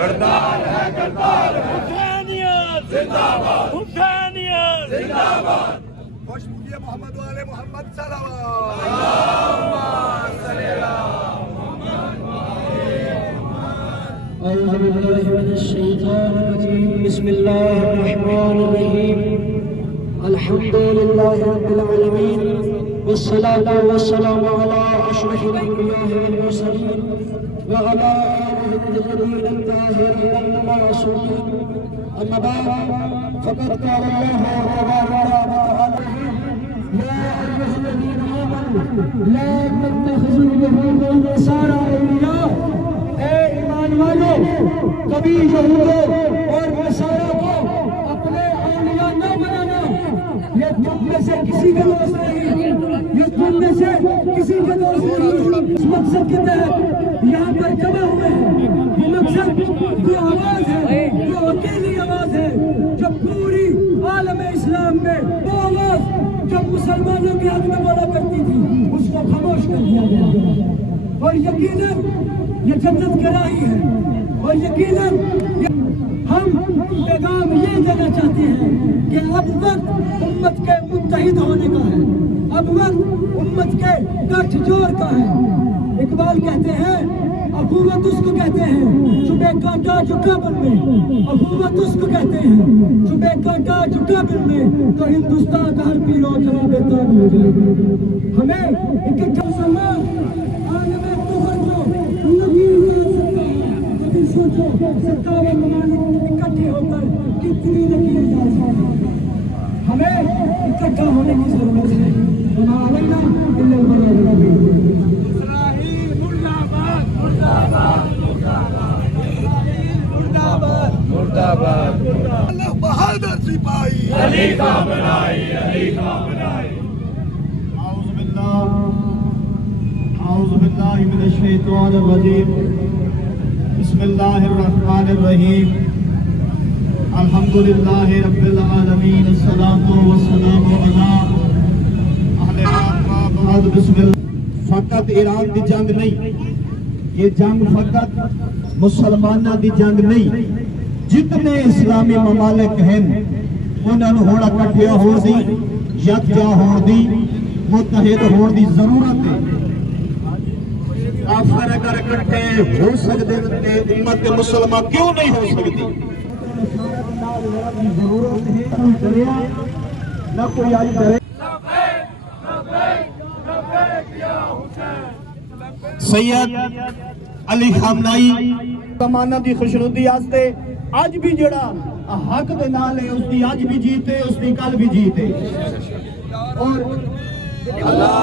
گردار ہے گردار ہے حسینیت زندہ باد حسینیت زندہ باد خوش بولیے محمد والے محمد صلوات اللہم صلی علی اعوذ باللہ من الشیطان الرجیم بسم اللہ الرحمن الرحیم الحمد للہ رب العالمین والصلاة والسلام على اشرف الانبیاء والمرسلین وعلى آله الطيبين الطاهرين المعصومين أما بعد فقد قال الله تبارك وتعالى يا أيها الذين آمنوا لا تتخذوا اليهود والنصارى أولياء اے ایمان والو کبھی یہودوں اور نصارہ کو اپنے اولیاء نہ بنانا یہ تم میں سے کسی کا دوست نہیں یہ تم میں سے کسی کا دوست نہیں اس مقصد کے تحت یہاں پر جمع ہوئے ہیں یہ مقصد وہ آواز ہے جو اکیلی آواز ہے جب پوری عالم اسلام میں وہ آواز جب مسلمانوں کے حق میں بولا کرتی تھی اس کو خاموش کر دیا گیا اور یقیناً یہ جنت کا راہی ہے اور یقیناً ہم پیغام یہ دینا چاہتے ہیں کہ اب وقت امت کے متحد ہونے کا ہے اب وقت امت کے گٹھ جوڑ کا ہے اقبال کہتے ہیں اخوت اس کو کہتے ہیں جو بے کانٹا جو قابل میں اخوت اس کو کہتے ہیں جو بے کانٹا جو قابل میں تو ہندوستان کا ہر پیرو جہاں بے تاب ہو جائے ہمیں اکٹھا سامان عالم کفر کو نہیں جا سکتا لیکن سوچو 57 ممالک اکٹھے ہو کر کتنی لکیر جا سکتا ہمیں اکٹھا ہونے کی ضرورت ہے وما علینا الا البلاغ المبین اللہ بہادر سپاہی علی کا بنائی علی کا بنائی اعوذ باللہ من الشیطان الرجیم بسم اللہ الرحمن الرحیم الحمدللہ رب العالمین الصلاۃ والسلام علی اہل حق بعد بسم اللہ فقط ایران دی جنگ نہیں یہ جنگ فقط مسلمانہ دی جنگ نہیں جتنے اسلامی ممالک ہیں انہوں نے ہونا کٹھیا ہو دی یکجا ہو دی متحد ہو دی ضرورت ہے کافر اگر اکٹھے ہو سکتے ہیں امت مسلمہ کیوں نہیں ہو سکتی ضرورت ہے کوئی دریا نہ کوئی آئی دریا سید علی خامنائی زمانہ دی خوشنودی آستے آج بھی جڑا حق دے نال ہے اس دی آج بھی جیتے اس دی کل بھی جیتے اور اللہ